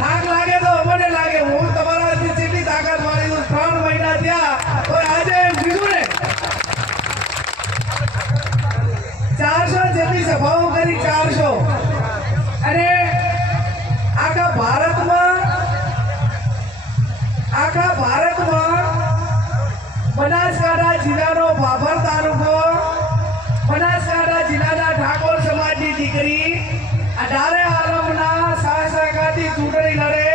થાક લાગે તો અમને લાગે. હું તમારાથી જેટલી તાકાત મારી છું, ત્રણ મહિના થયા તો આજે એમ કીધું ને. ચારસો જેટલી સભાઓ કરી, ચારસો. અને આખા ભારતમાં આખા ભારતમાં બનાસકાંઠા જિલ્લાનો ભાભર તાલુકો, બનાસકાંઠા જિલ્લાના ઠાકોર સમાજની દીકરી અઢારે ચૂંટણી લડે.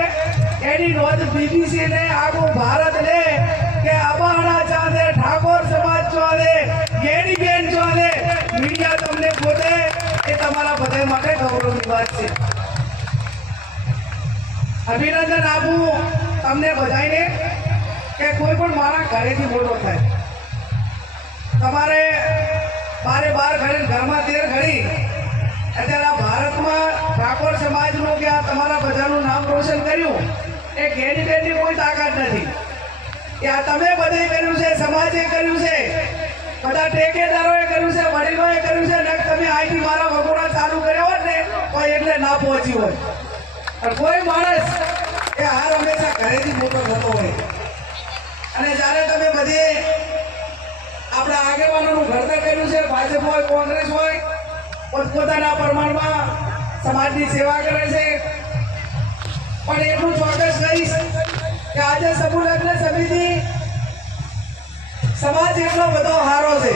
એની નોંધ બીબીસી ને આખું ભારત લે કે અબાણા ચાંદે ઠાકોર સમાજ ચાલે, ગેડી બેન ચાલે. મીડિયા તમને પોતે એ તમારા બધા માટે ગૌરવની વાત છે. અભિનંદન આપું તમને બધાને કે કોઈ પણ મારા ઘરેથી મોટો થાય. તમારે બારે બાર ઘરે ઘરમાં તેર ઘડી. અત્યારે ભારતમાં તમારા બધાનું નામ રોશન કર્યું. એ કેન્ડિડેટની કોઈ તાકાત નથી. કે આ તમે બધે કર્યું છે, સમાજે કર્યું છે, બધા ઠેકેદારોએ કર્યું છે, વડીલોએ કર્યું છે, ને તમે અહીંથી મારા વગોડા ચાલુ કર્યા હોત ને, કોઈ એટલે ના પહોંચ્યું હોય પણ કોઈ માણસ એ હાર હંમેશા ઘરેથી મોટો થતો હોય. અને જ્યારે તમે બધી આપણા આગેવાનોનું ઘડતર કર્યું છે, ભાજપ હોય, કોંગ્રેસ હોય, પોતપોતાના પ્રમાણમાં સમાજની સેવા કરે છે પણ એટલું ચોક્કસ કહીશ કે આજે સમૂહ લગ્ન સમિતિ સમાજ એટલો બધો હારો છે.